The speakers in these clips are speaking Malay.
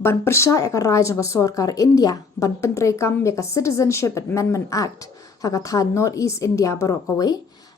Ban persya yaka raj jangka sorkar India, ban pentrekam yaka Citizenship Amendment Act, haka than North East India barok kawe,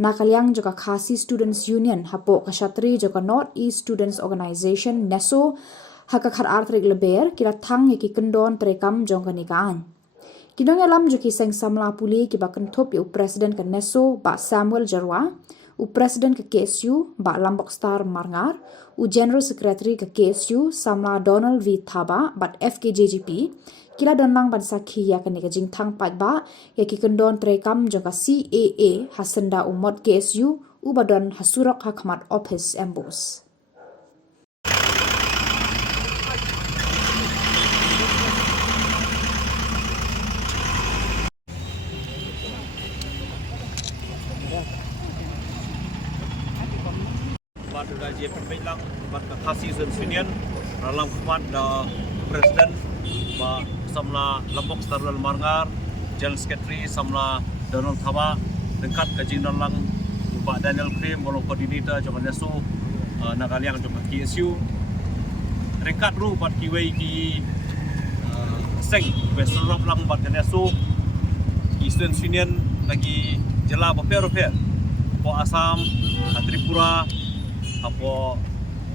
nakaliang joka Khasi Students Union, hapo kashatri joka North East Students Organization, NESO, haka khar artrik leber, kira thang yaki kendon terekam jangka nikaan. Kidong alam juki seng samla puli ki bakan top yu Presiden ke NESO, Ba Samuel Jarwa, u Presiden ke KSU, Ba Lambok Star Marngar, u General Secretary ke KSU, Samla Donald V. Thaba, Bat FKJGP, kila donlang ban sakhi ya ke nega jing thang pat ba, ya ki kendon terekam jangka CAA, hasenda umot KSU, u badon hasurok hakmat office embos. Sudah je perbaikan pada Khasi Students Union dalam khidmat Presiden ba samla Lambok Star Marngar, General Secretary samla Donald Thaba, dekat kajing dalang Pak Daniel Krim bolong koordinator jangan nesu nakaliang jangan KSU dekat ru pat kiwei ki seng beserap lang bat nesu Students Union lagi jela beper po Assam, Tripura, apo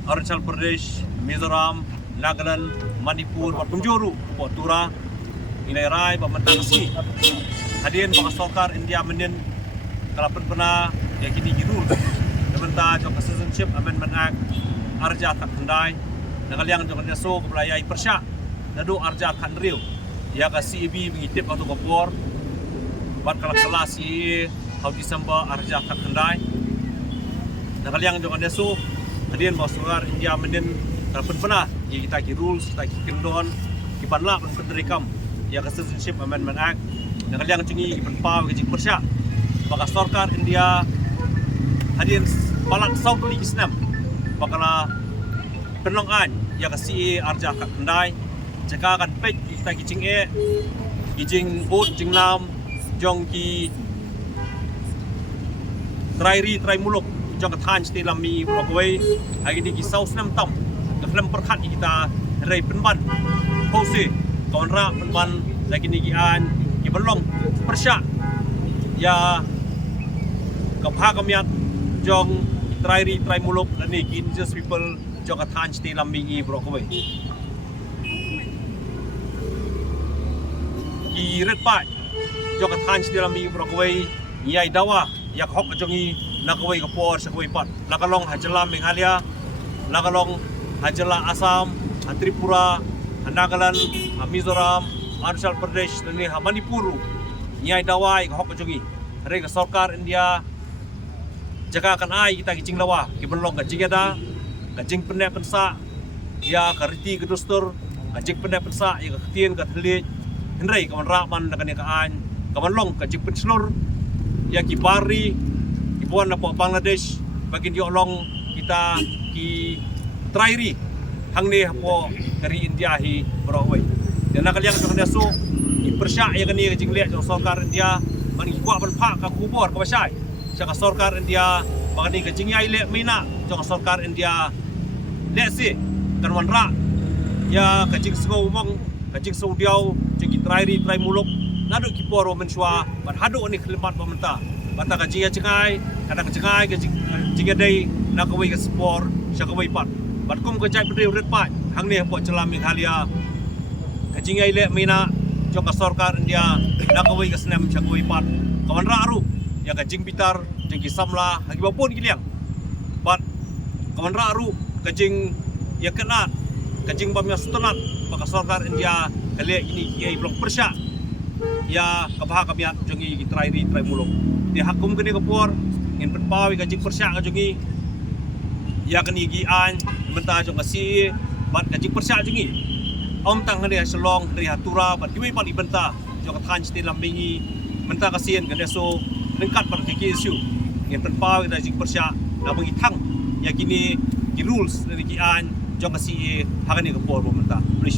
Arunachal Pradesh, Mizoram, Nagaland, Manipur, Punjuru, po Tura, Inairai, Bamantangsi. Hadirin baka sorkar India menin kalapan pernah ya kini girul. Dementa jok Citizenship Amendment Act arja kat kendai. Nakaliang jok neso kebelayai persya. Nadu arja kat riu. Ya ka CEB mengitip atau kopor. Bat kalak kelas CEA hau Disember arja kat kendai. Nakaliang jangan nesu, hadirin bawa sorkar India menin kalapan pernah ya kita ki rules, kita ki kendon, ki panla pun penderikam ya ka Citizenship Amendment Act. Nakaliang cungi ki penpau ki persya. Baka sorkar India hadirin balak sau beli kisnam. Bakala penongan ya ka CA arja kat kendai. Jika akan pek kita ki cing ki jing bot jing lam jong ki trai muluk jong kathan sti lami brokaway hari ni ki sau snam tam dalam perkhat kita rai penban pose konra penban lagi ni ki an ki belong persya ya kapha kamiat jong trai muluk lani ki just people jong kathan sti lami brokaway ki red pa jong kathan sti lami brokaway yai dawa yak hok jongi nakawai kapor sakawai pat lakalong hajala Meghalaya lakalong hajala Assam Tripura Nagaland Mizoram Arunachal Pradesh dan Manipur nyai dawai hok jongi rega sorkar India jaga akan ai kita kicing lawa ki belong ka jingada ka jing penne pensa ya kariti ke dostur ka jing penne pensa ya ka tien ka thli henrei ka ra man ka ne ka an ka belong ka jing penslur ya ki bari ibuan na po Bangladesh bagin yolong kita ki trairi hangne po dari India hi Broadway dan nakaliang jong nesu i persya ya kani jingle jong sorkar India mani kwa ban pha ka kubor ka basai saka sorkar India bagani ka jingyai le mina jong sorkar India le si kan wanra ya ka jing sgo mong ka jing so diau jing trairi trai muluk nadu ki poro mensua ban hadu ni khilmat pamenta bata ka jinga cengai kada ka cengai ka jinga dei nakawai ka spor sakawai pat bat kum ka jai pedri red pat hangne po celam Meghalaya ka jingai le mina jong ka sorkar India nakawai ka snam sakawai pat kawan raru ya ka jing bitar jing ki samla hagi bapun kiliang bat kawan raru ka jing ya kenat ka jing bamya sutanat baka sorkar India kale ini kiai blok persya ya kabah kamiat jongi ki trai muluk di hakum kini kapor in penpawi ka jing persya ka jongi ya kani gi an menta jong ka si bat ka jing persya jongi om tang ngade selong dari hatura bat diwi pali benta jong ka than sti lambingi menta ka sien ka deso lengkat par ki isu in penpawi ka jing persya na bagi thang ya kini ki rules dari ki an jong ka si hakani kapor bo menta please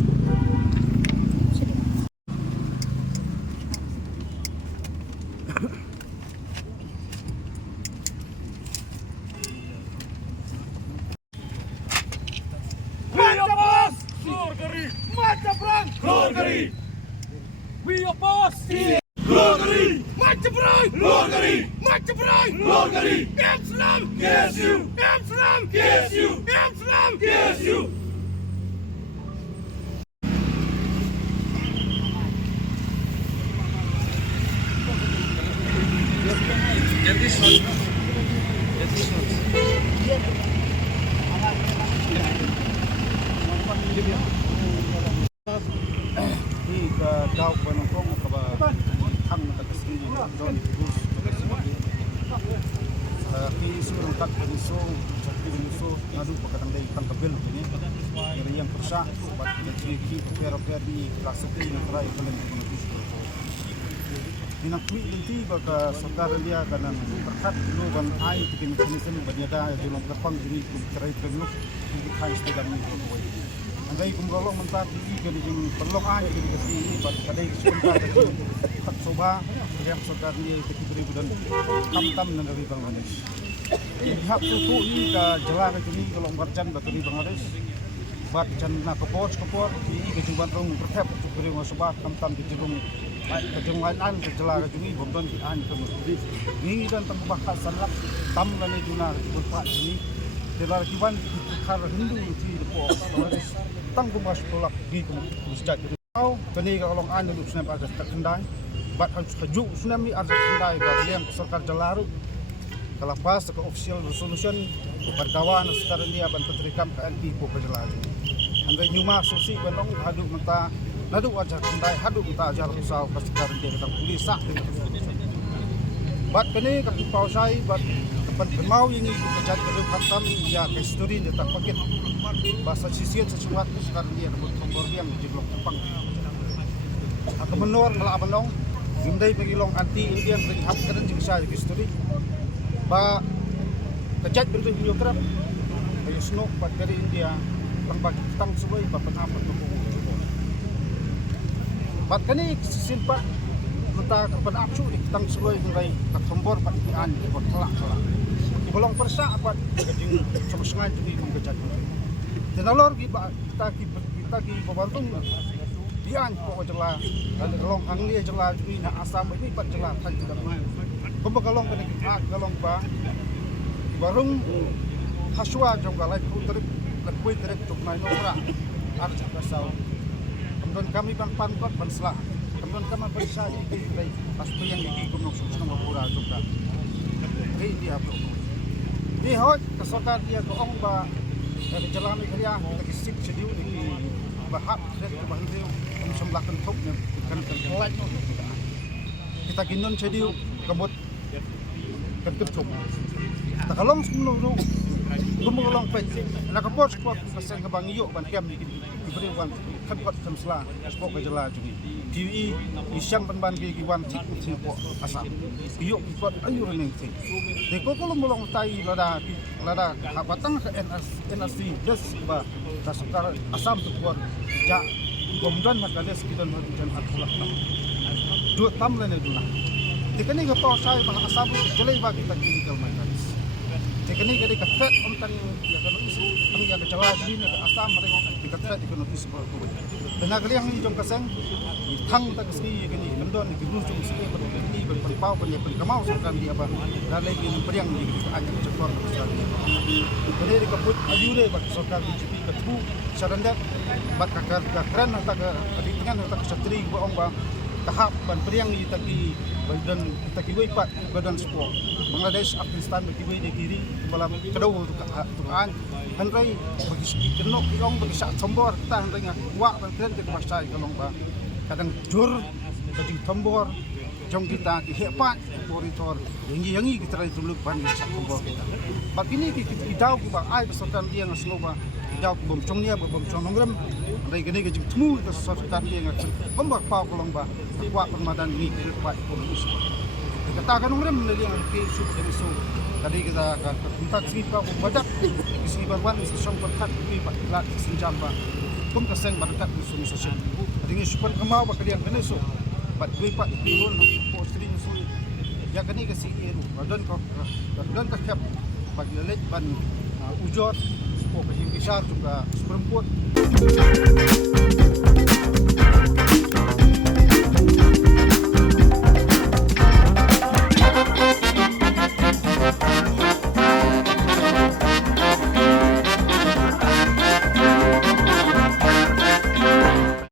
Sorkari Rotary! We oppose! Rotary! March Pride! Rotary! March Pride! Rotary! Amsterdam! KSU! Amsterdam! KSU! Amsterdam! KSU! Di ke daug banongkong ke thang ke kesini don bus ki suruh tak so sakti so ngadu pakatang dai tang kabel ini dari yang persa bat ki per di kelas 1 yang terakhir kalian menembus dinakui inti baka saudara dia kanan berkat lu ban ai tikin mekanisme banyada julung kepang ini cerai penuk di kai sedang ni Andai kumrolong mentar di jadi jeng perlong aja jadi kasi ini pada kadai sebentar dari tak soba yang saudara dia itu diberi budan tam dari Bangladesh. Lihat tutu ini ke jelas itu ni kalau berjan dari Bangladesh. Bat jan na kapor ini kejuban rong bertep diberi soba tam di jeng lain ke jelas itu ni bomdon di an itu. Ini dan tambah sangat tam lani juna berpak ini. Dalam kiban kar Hindu di depo Bangladesh. Tang bumas tolak di masjid itu. Kau bani kalau anda duduk senam ada terkendai, bat harus kejuk senam ni ada terkendai. Bagi yang serkar jalaru, kalau pas ke official resolution berkawan sekarang dia ban penterikam ke NP po perjalanan. Andai nyuma sosi benong hadu menta nadu ajar kendai hadu menta ajar usau pas sekarang dia ketang polis sak dengan resolution. Bat bani kapal pausai bat kapan mau ini kerja kedua katam ya ke story dia tak paket bahasa sisian sesuatu sekarang dia dapat kompor yang di blok Jepang. Aku menor malah abang gimdai pengilong anti Indian bagi hak keren jika saya ke story. Ba kerja berdua video kerap bagi snow bat dari India lang bagi tang subai bapak apa tu. Bat kani simpa menta kapan aksu tang subai ngai tak kompor bat ian kot kelak. Bolong persa apa kejing sama sengaja juga mengejat. Dan alor kita pembantu dian pokok jelas dan kalong angli jelas ini nak asam ini pat jelas kan tidak main. Pembekalong kena kita kalong ba barung haswa jongga lai terip lekui terip tuk nai nora arj kasau. Kemudian kami ban pankot ban selah. Kemudian kami bersah di kai pasti yang gigi gunung sama pura juga. Ini dia bro. Di hot kesokan dia ke ong ba dari jalan kerja kita kisip sediu di bahap dari bahan dia kami semblakan top nya kan kelak kita ginon sediu kebut ketep top tak kalong semulu gumulong pe nak bos kuat pesen ke bang iyo ban kem diberi wan kebut semsla spok ke jela juga PUI isyang ban bi giwan tik po asam iyo kuat ayu ning tik deko ko mulong tai lada batang ke NRC des ba kasukar asam tu kuat ja gomdan makades kidan hujan atulak dua tam lene duna dekani ke to sai bang asam jelai ba kita kinikal makades dekani ke fet ontang ya kan isu ang ya kejelas ini ke asam mereka kita fet di notis ko benar kali yang jom kaseng thang tak ski gini mendon di gunung jom ski ini berpau punya kamau sekarang dia apa dan lagi periang di aja cekor jadi di kaput ayure bak sokar di cipi ketu saranda bat kakar keren atau ke adingan atau ke satri boong ba tahap ban periang di taki badan taki wipat badan sport Bangladesh Afghanistan bagi di kiri malam kedua tukan handrai bagi kenok diong bagi sak sombor kita handrai wa ban keren ke pasai kalong ba kadang jur jadi tombor jong kita hebat monitor yangi kita rai tuluk ban sak sombor kita bab ini kita idau ku ba ai pesotan dia ngasnoba idau ku bom chongnya bom chong nongrem rai gene ke temu ke pesotan dia ngas bombak pau kolong ba wa permadan ni kuat polisi kata kan nongrem dia ke sub dari so tadi kita kontak sipa badak isi barwan isi song perkat di pak lat senjam ba kum kaseng barakat sumi sosial dengan super kemau ba kalian kene so bat gue pak turun postri so ya kani ke si eru dan ka kap bagi let ban ujot spok ke besar juga perempuan